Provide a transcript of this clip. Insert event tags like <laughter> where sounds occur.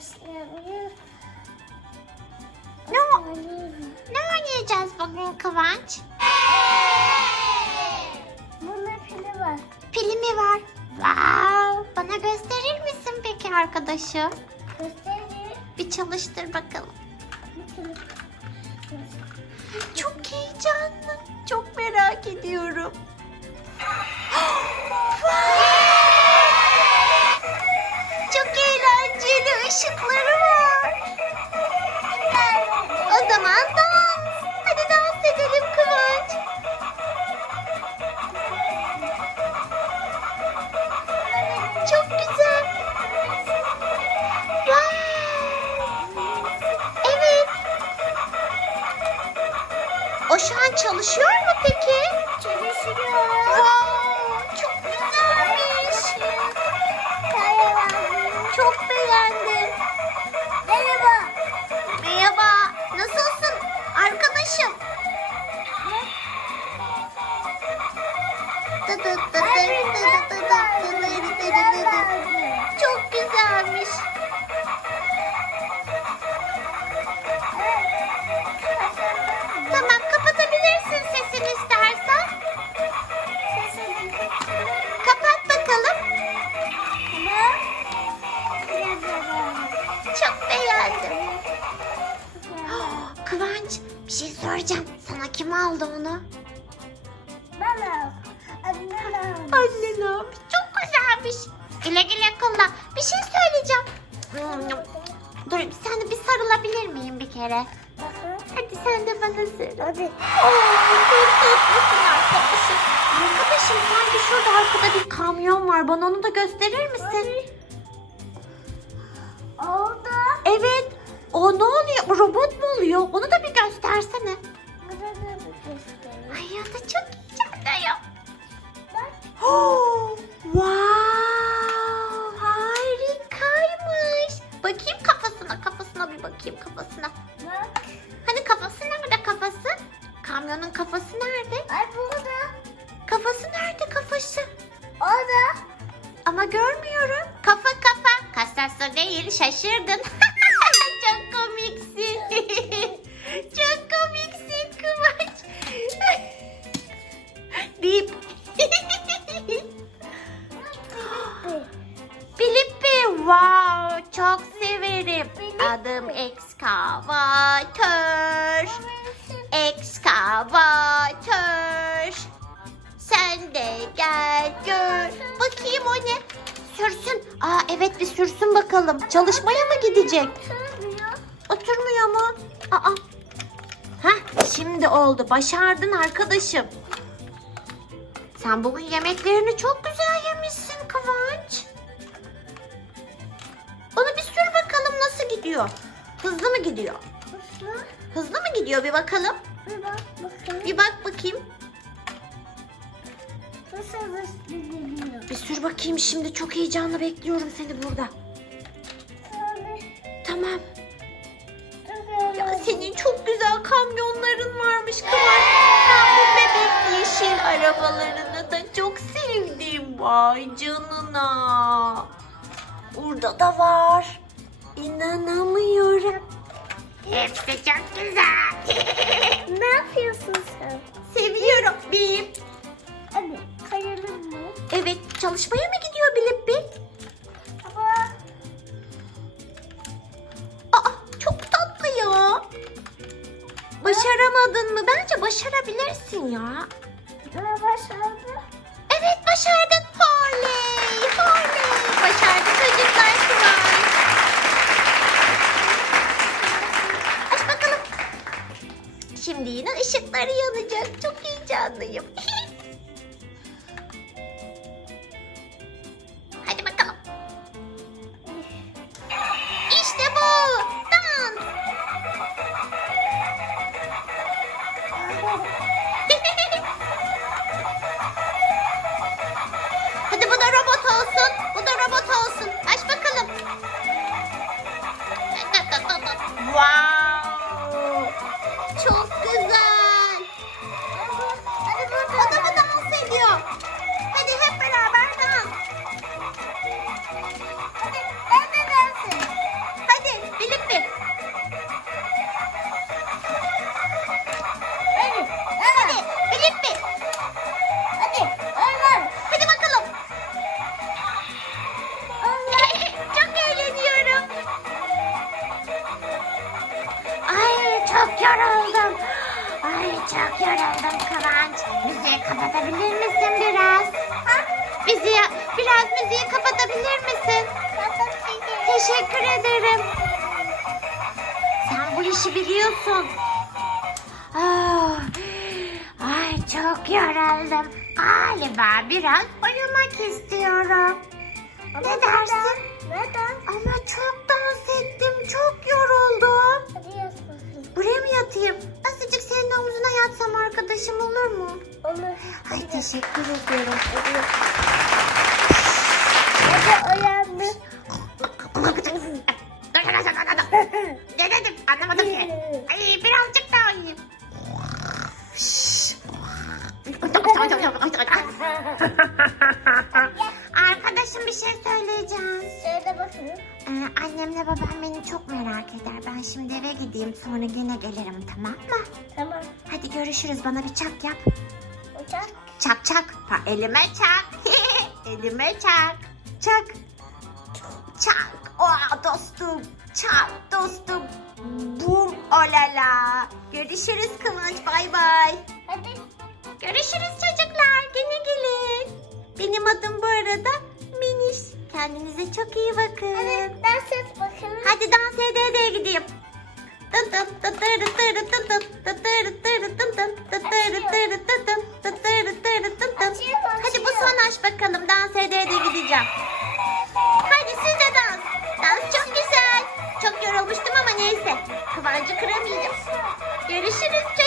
başlayalım. Ne, ne oynayacağız bugün Kıvanç? Bunda pili var. Pili mi var? Wow. Bana gösterir misin peki arkadaşım? Göstereyim. Bir çalıştır bakalım. Çok heyecanlı. Çok merak ediyorum. <gasps> çok güzelmiş. Çok beğendim. Merhaba. Merhaba. Nasılsın arkadaşım? Dı dı dı dı dı dı dı dı dı dı dı Kıvanç bir şey soracağım. Sana kim aldı onu? Bana. Annem. Annen almış. Çok güzelmiş. Güle güle kullan. Bir şey söyleyeceğim. Dur sen de bir sarılabilir miyim bir kere? Hadi sen de bana sarıl. Hadi. Oo, çok tatlısın arkadaşım. Arkadaşım sanki şurada arkada bir kamyon var. Bana onu da gösterir misin? Oldu. Evet. O ne oluyor? Robot mu oluyor? Onu da göstersene. Burada göstereyim. Ay ya da çok heyecanlıyım. Bak. Oh, wow, harikaymış. Bakayım kafasına, kafasına bir bakayım kafasına. Bak. Hani kafası nerede kafası? Kamyonun kafası nerede? Ay burada. Kafası nerede kafası? Orada. Ama görmüyorum. Kafa kafa. Kasası değil şaşırdın. <laughs> Çok severim. Adım ekskavatör. Ekskavatör. Sen de gel gör. Bakayım o ne? Sürsün. Aa evet bir sürsün bakalım. Çalışmaya mı gidecek? Oturmuyor mu? Aa. Heh şimdi oldu. Başardın arkadaşım. Sen bugün yemeklerini çok güzel gidiyor. Hızlı mı gidiyor? Uslu. Hızlı mı gidiyor bir bakalım. Bir bak bakalım. Bir bak bakayım. Nasıl hızlı gidiyor? Bir sür bakayım şimdi. Çok heyecanla bekliyorum seni burada. Şöyle. Tamam. Ya senin çok güzel kamyonların varmış Kıvanç. Ben bu bebek yeşil arabalarını da çok sevdim. Vay canına. Burada da var. İnanamıyorum. Hepsi çok güzel. <laughs> Ne yapıyorsun sen? Seviyorum Bip. Hadi kayalım mı? Evet çalışmaya mı gidiyor Bilip Bip? Ama Aa çok tatlı ya. Başaramadın mı? Bence başarabilirsin ya. ne başardı? Işıkları yanacak. Çok heyecanlıyım. <laughs> kapatabilir misin biraz? Müziği, biraz müziği kapatabilir misin? Teşekkür ederim. Sen bu işi biliyorsun. Ah, ay çok yoruldum. Galiba biraz uyumak istiyorum. Ne dersin? Neden? Ama çok dans ettim, çok yoruldum. Buraya mı yatayım? Yatsam arkadaşım olur mu? Olur. Ay teşekkür ediyorum. Hadi uyandı. Çok merak eder. Ben şimdi eve gideyim sonra gene gelirim tamam mı? Tamam. Hadi görüşürüz bana bir çak yap. Uçak. Çak çak. Ha, elime çak. <laughs> elime çak. Çak. Çak. Oha dostum. Çak dostum. Bum olala. Görüşürüz Kıvanç. Bay bay. Hadi. Görüşürüz çocuklar. Gene gelin. Benim adım bu arada Miniş. Kendinize çok iyi bakın. Hadi dans et bakalım. Hadi dans ede ede gideyim. Hadi bu son aç bakalım. Dans ede ede gideceğim. Hadi siz de dans. Dans çok güzel. Çok yorulmuştum ama neyse. Kıvancı kıramayacağım. Görüşürüz.